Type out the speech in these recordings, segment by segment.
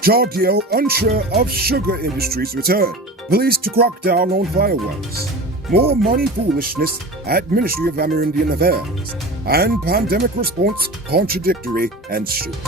Chagio unsure of sugar industry's return. Police to crack down on fireworks. More money foolishness at Ministry of Amerindian Affairs. And pandemic response contradictory and stupid.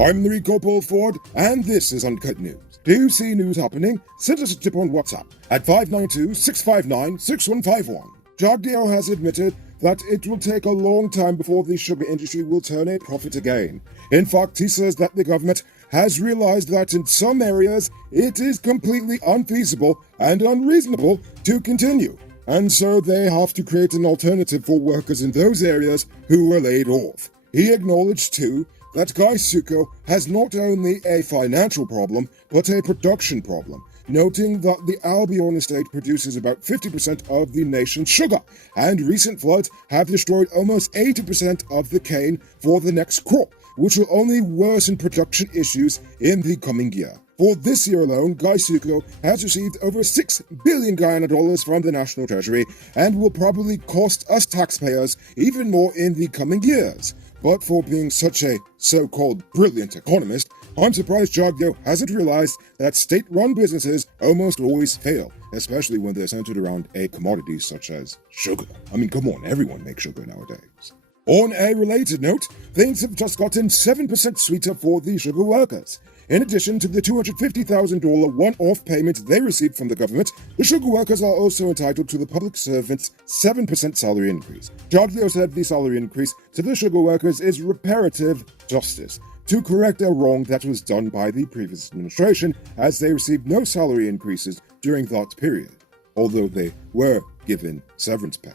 I'm Enrico Paul Ford, and this is Uncut News. Do you see news happening? Send us a tip on WhatsApp at 592-659-6151. Chagio has admitted that it will take a long time before the sugar industry will turn a profit again. In fact, he says that the government has realized that in some areas it is completely unfeasible and unreasonable to continue. And so they have to create an alternative for workers in those areas who were laid off. He acknowledged, too, that Guyana has not only a financial problem, but a production problem, noting that the Albion estate produces about 50% of the nation's sugar, and recent floods have destroyed almost 80% of the cane for the next crop, which will only worsen production issues in the coming year. For this year alone, Guyana has received over $6 billion Guyana dollars from the National Treasury and will probably cost us taxpayers even more in the coming years. But for being such a so-called brilliant economist, I'm surprised Chagio hasn't realized that state-run businesses almost always fail, especially when they're centered around a commodity such as sugar. I mean, come on, everyone makes sugar nowadays. On a related note, things have just gotten 7% sweeter for the sugar workers. In addition to the $250,000 one-off payment they received from the government, the sugar workers are also entitled to the public servants' 7% salary increase. Chagio said the salary increase to the sugar workers is reparative justice, to correct a wrong that was done by the previous administration, as they received no salary increases during that period, although they were given severance pay.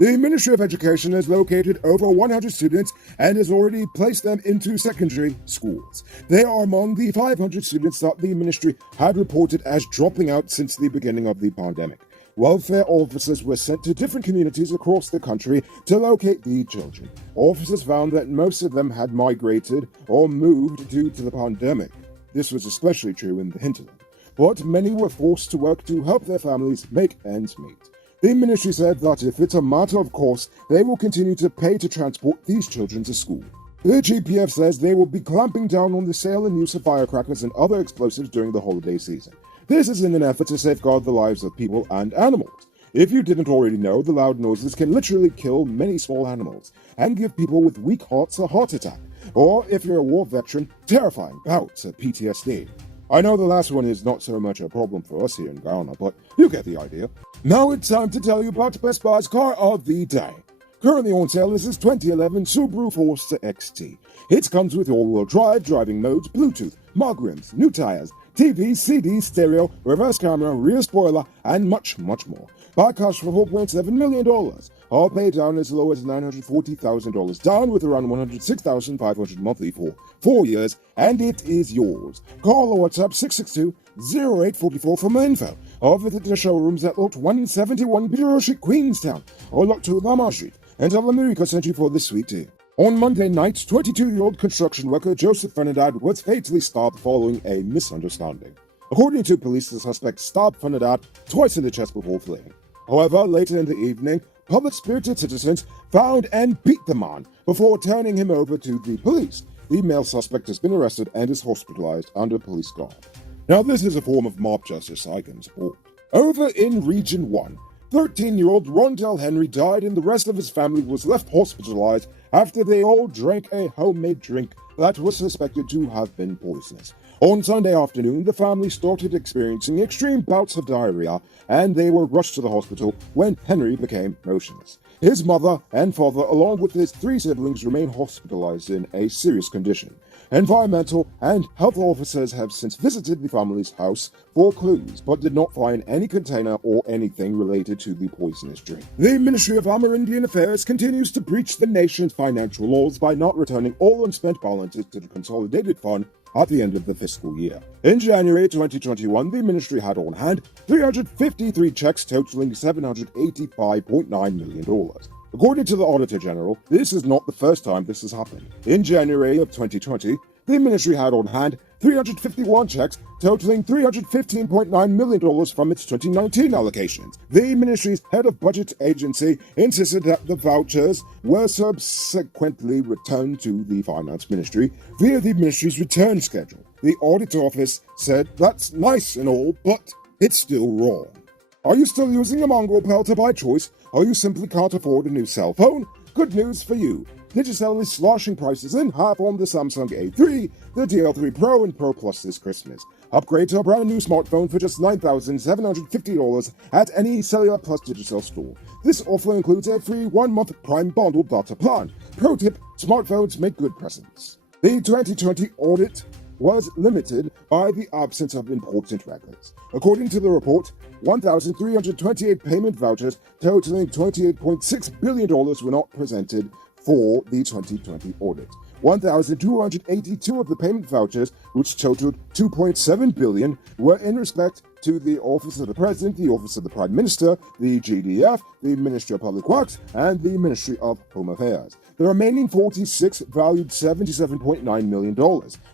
The Ministry of Education has located over 100 students and has already placed them into secondary schools. They are among the 500 students that the ministry had reported as dropping out since the beginning of the pandemic. Welfare officers were sent to different communities across the country to locate the children. Officers found that most of them had migrated or moved due to the pandemic. This was especially true in the hinterland, but many were forced to work to help their families make ends meet. The ministry said that if it's a matter of course, they will continue to pay to transport these children to school. The GPF says they will be clamping down on the sale and use of firecrackers and other explosives during the holiday season. This is in an effort to safeguard the lives of people and animals. If you didn't already know, the loud noises can literally kill many small animals and give people with weak hearts a heart attack, or if you're a war veteran, terrifying bouts of PTSD. I know the last one is not so much a problem for us here in Guyana, but you get the idea. Now it's time to tell you about Best Buy's car of the day. Currently on sale is this 2011 Subaru Forester XT. It comes with all-wheel drive, driving modes, Bluetooth, mug rims, new tires, TV, CD, stereo, reverse camera, rear spoiler, and much, much more. Buy cash for $4.7 million. Or pay down as low as $940,000 down with around $106,500 monthly for 4 years, and it is yours. Call or WhatsApp 662-0844 for more info. Or visit the showrooms at Lot 171 Peter Street, Queenstown, or Lot 2 Lamar Street, and tell America sent you for this sweet tea. On Monday night, 22-year-old construction worker Joseph Fernandad was fatally stabbed following a misunderstanding. According to police, the suspect stabbed Fernandad twice in the chest before fleeing. However, later in the evening, public-spirited citizens found and beat the man before turning him over to the police. The male suspect has been arrested and is hospitalized under police guard. Now, this is a form of mob justice I can support. Over in Region 1, 13-year-old Rondell Henry died and the rest of his family was left hospitalized after they all drank a homemade drink that was suspected to have been poisonous. On Sunday afternoon, the family started experiencing extreme bouts of diarrhea, and they were rushed to the hospital when Henry became motionless. His mother and father, along with his 3 siblings, remain hospitalized in a serious condition. Environmental and health officers have since visited the family's house for clues, but did not find any container or anything related to the poisonous drink. The Ministry of Amerindian Affairs continues to breach the nation's financial laws by not returning all unspent balances to the Consolidated Fund at the end of the fiscal year. In January 2021, the ministry had on hand 353 checks totaling $785.9 million. According to the Auditor General, this is not the first time this has happened. In January of 2020, The ministry had on hand 351 checks totaling $315.9 million from its 2019 allocations. The ministry's head of budget agency insisted that the vouchers were subsequently returned to the finance ministry via the ministry's return schedule. The audit office said that's nice and all, but it's still wrong. Are you still using a mongrel pelter by choice, or you simply can't afford a new cell phone? Good news for you. Digicel is slashing prices in half on the Samsung A3, the DL3 Pro and Pro Plus this Christmas. Upgrade to a brand new smartphone for just $9,750 at any Cellular Plus Digicel store. This offer includes a free 1-month Prime bundled data plan. Pro tip, smartphones make good presents. The 2020 audit was limited by the absence of important records. According to the report, 1,328 payment vouchers totaling $28.6 billion were not presented for the 2020 audit. 1,282 of the payment vouchers, which totaled $2.7 billion, were in respect to the Office of the President, the Office of the Prime Minister, the GDF, the Ministry of Public Works, and the Ministry of Home Affairs. The remaining 46 valued $77.9 million,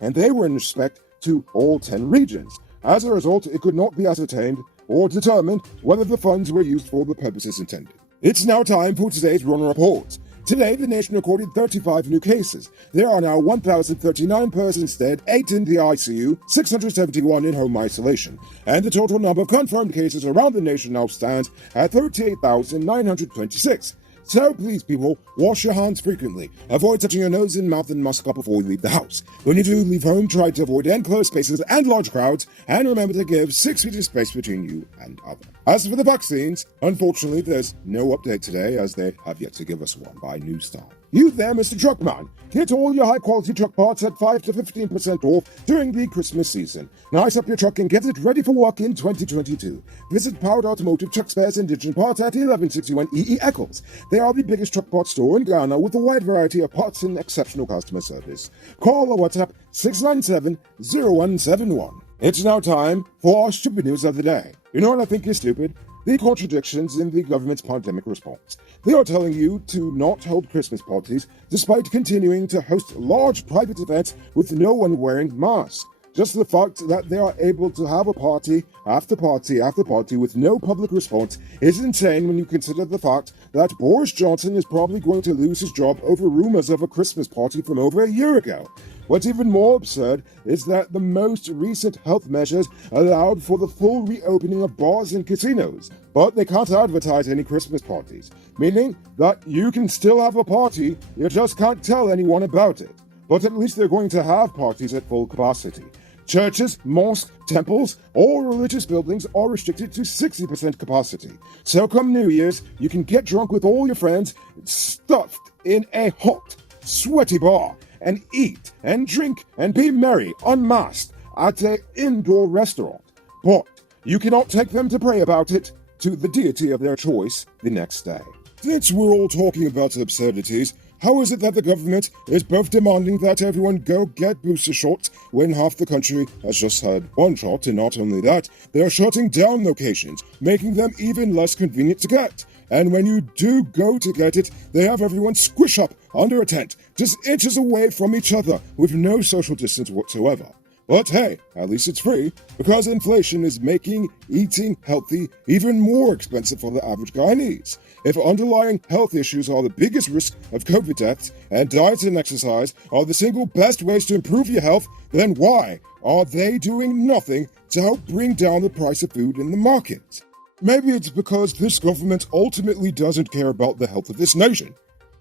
and they were in respect to all 10 regions. As a result, it could not be ascertained or determined whether the funds were used for the purposes intended. It's now time for today's Run Report. Today, the nation recorded 35 new cases. There are now 1,039 persons dead, 8 in the ICU, 671 in home isolation, and the total number of confirmed cases around the nation now stands at 38,926. So please, people, wash your hands frequently. Avoid touching your nose and mouth and mask up before you leave the house. When you do leave home, try to avoid enclosed spaces and large crowds, and remember to give 6 feet of space between you and others. As for the vaccines, unfortunately, there's no update today, as they have yet to give us one by News Star. You there, Mr. Truckman. Get all your high-quality truck parts at 5 to 15% off during the Christmas season. Nice up your truck and get it ready for work in 2022. Visit Powered Automotive Truck Spares and Engine Parts at 1161 E.E. Eccles. They are the biggest truck parts store in Guyana with a wide variety of parts and exceptional customer service. Call or WhatsApp 697-0171. It's now time for our stupid news of the day. You know what I think is stupid? The contradictions in the government's pandemic response. They are telling you to not hold Christmas parties despite continuing to host large private events with no one wearing masks. Just the fact that they are able to have a party after party after party with no public response is insane when you consider the fact that Boris Johnson is probably going to lose his job over rumors of a Christmas party from over a year ago. What's even more absurd is that the most recent health measures allowed for the full reopening of bars and casinos, but they can't advertise any Christmas parties, meaning that you can still have a party, you just can't tell anyone about it. But at least they're going to have parties at full capacity. Churches, mosques, temples, all religious buildings are restricted to 60% capacity. So come New Year's, you can get drunk with all your friends, stuffed in a hot, sweaty bar, and eat and drink and be merry unmasked at an indoor restaurant. But you cannot take them to pray about it to the deity of their choice the next day. Since we're all talking about absurdities, how is it that the government is both demanding that everyone go get booster shots when half the country has just had one shot, and not only that, they are shutting down locations, making them even less convenient to get? And when you do go to get it, they have everyone squish up under a tent, just inches away from each other, with no social distance whatsoever. But hey, at least it's free, because inflation is making eating healthy even more expensive for the average Guyanese. If underlying health issues are the biggest risk of COVID deaths, and diet and exercise are the single best ways to improve your health, then why are they doing nothing to help bring down the price of food in the market? Maybe it's because this government ultimately doesn't care about the health of this nation.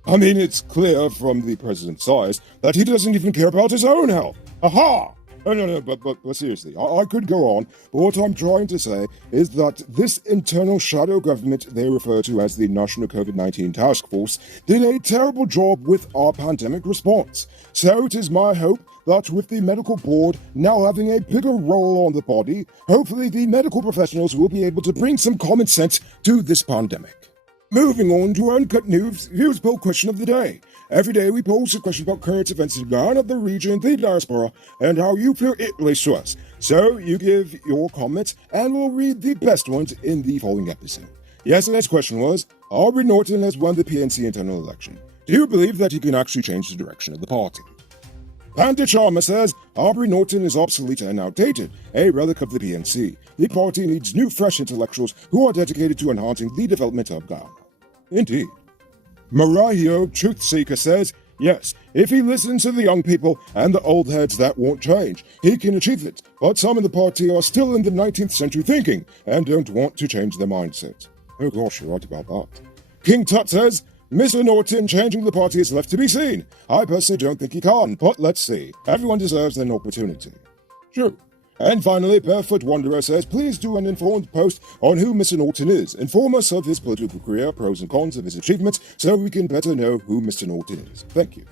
I mean, it's clear from the president's eyes that he doesn't even care about his own health. Aha! No, but seriously, I could go on, but what I'm trying to say is that this internal shadow government they refer to as the National COVID-19 Task Force did a terrible job with our pandemic response. So it is my hope that with the medical board now having a bigger role on the body, hopefully the medical professionals will be able to bring some common sense to this pandemic. Moving on to Uncut News, here's poll question of the day. Every day we post a question about current events in Guyana, the region, the diaspora, and how you feel it relates to us. So you give your comments, and we'll read the best ones in the following episode. Yesterday's question was, Aubrey Norton has won the PNC internal election. Do you believe that he can actually change the direction of the party? Panda Sharma says Aubrey Norton is obsolete and outdated, a relic of the PNC. The party needs new, fresh intellectuals who are dedicated to enhancing the development of Ghana. Indeed. Marahio Truthseeker says, yes, if he listens to the young people and the old heads, that won't change. He can achieve it, but some in the party are still in the 19th century thinking and don't want to change their mindset. Oh gosh, you're right about that. King Tut says, Mr. Norton changing the party is left to be seen. I personally don't think he can, but let's see. Everyone deserves an opportunity. True. And finally, Barefoot Wanderer says, please do an informed post on who Mr. Norton is. Inform us of his political career, pros and cons of his achievements, so we can better know who Mr. Norton is. Thank you.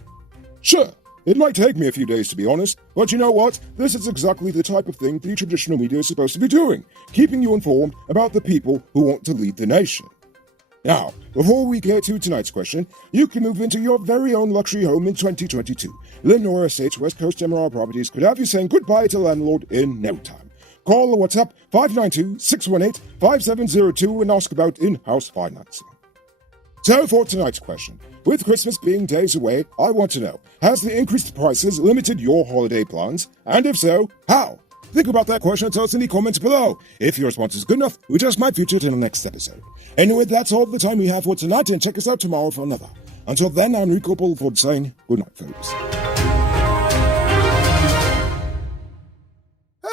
Sure, it might take me a few days to be honest, but you know what? This is exactly the type of thing the traditional media is supposed to be doing, keeping you informed about the people who want to lead the nation. Now, before we get to tonight's question, you can move into your very own luxury home in 2022. Lenore Estates West Coast MRR Properties could have you saying goodbye to landlord in no time. Call or WhatsApp 592-618-5702 and ask about in-house financing. So for tonight's question, with Christmas being days away, I want to know, has the increased prices limited your holiday plans? And if so, how? Think about that question and tell us in the comments below. If your response is good enough, we just might feature it in the next episode. Anyway, that's all the time we have for tonight, and check us out tomorrow for another. Until then, I'm Rico Bullford saying good night, folks.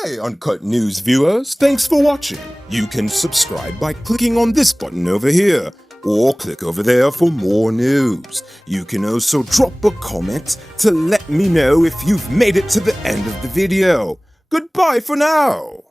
Hey, Uncut News viewers, thanks for watching. You can subscribe by clicking on this button over here, or click over there for more news. You can also drop a comment to let me know if you've made it to the end of the video. Goodbye for now.